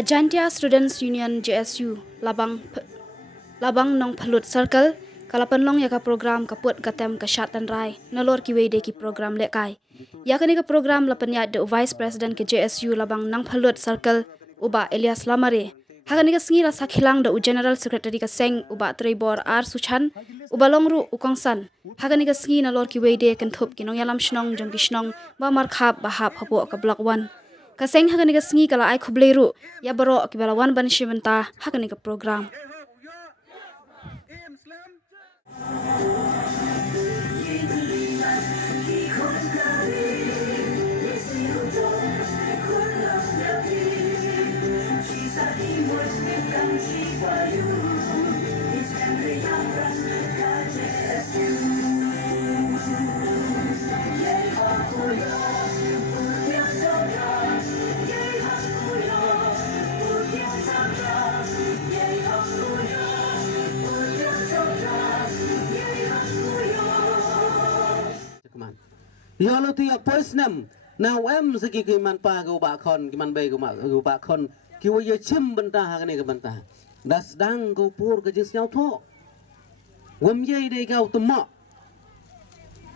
Jantia Students Union JSU labang nong Phalut Circle kalapan long yaka program kaput gatem kashat dan rai nalor ki wede ki program lekai yakani ka program lapan ya the Vice President ke JSU labang nang Phalut Circle uba Elias Lamare hakani ka sngi la sakhilang da General Secretary ka seng uba Trebor R Suchan uba longru ukongsan hakani ka sngi nalor ki wede kan thop ki nong yalam shnong jong ki shnong ba mar khap ba hap hapo ka block 1 kaseng hakani ka sngi kala ai khubleru ya baro ki bala wan ban shimenta hakani ka program Ya lo tiap pois nem now em segi kiman pa go ba kon kiman be go ba kon ki wo ye chim bentah hakani ke bentah das dang go pur ke jis nyau tho wom ye de gau tmo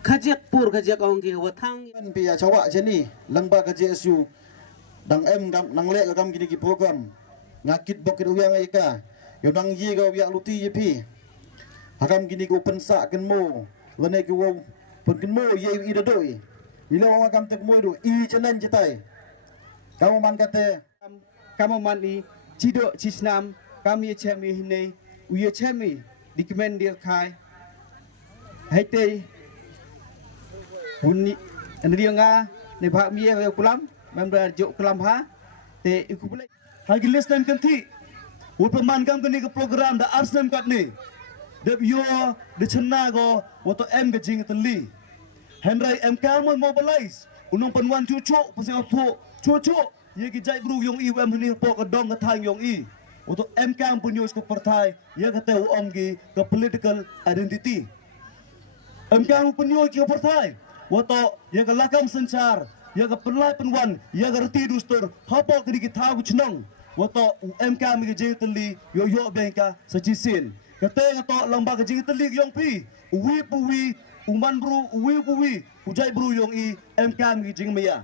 khajek pur khajek ong ki wa thang pia chawa cheni langba ka JSU dang em nang le kam gini ki program ngakit bokir uyang ai ka yo dang yi go yak luti ye pi hakam gini ko pensa ken mo lone ki wo pun ken mo ye i doi ilo wa kam tek mo do i chenen jetai kamu man kate kamu mani cido cisnam kami chemi hine uye chemi dikmen dir khai haite huni andrianga ne bha mi e kulam member jo kulam ha te ikubule hagi lesnan kan thi wo peman kam kani ke program da arsam kat ni deb yo de chenna go woto em ga jing tli henry em kam mobilize unong panwan chuchu pasang tho chuchu ye ki jai bru yong i em ni po ka dong ka thang yong i woto em kam punyos ko partai ye ka te ong gi ka political identity em kam punyo ki partai woto ye ka lakam sanchar ye ka perlai penwan ye ka reti dustur hapo ki ki thagu chnong woto em kam gi jing tli yo yo benka sajisin kate ngato lamba ka jing tli yong pi uwi puwi uman bru uwi puwi ujai bru yong i em kam gi jing meya